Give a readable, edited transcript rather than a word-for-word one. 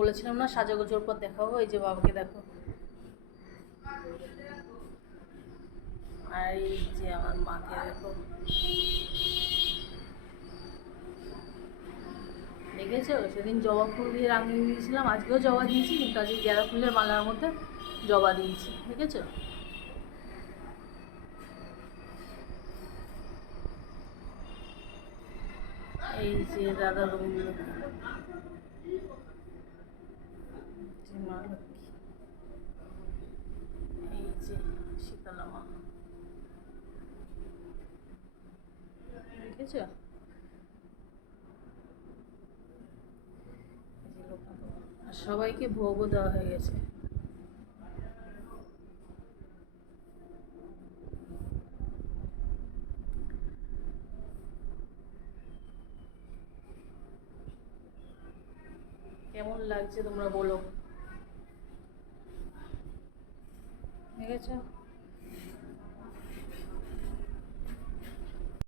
বলেছিলাম না সাজাগোজোর পর দেখাবো। এই যে বাবাকে দেখো, আর এই যে আমার মাকে দেখো, দেখেছো সেদিন জবা ফুল দিয়ে রাঙিয়ে দিয়েছিলাম, আজকেও জবা দিয়েছি, কিন্তু আজকে গাঁদা ফুলের মালার মধ্যে জবা দিয়েছি, দেখেছো। এই যে রাধা গোবিন্দ, মা লক্ষ্মী, এই যে শীতলা মা, দেখেছো। আর সবাইকে ভোগও দেওয়া হয়ে গেছে। কেমন লাগছে তোমরা বলো, দেখেছো।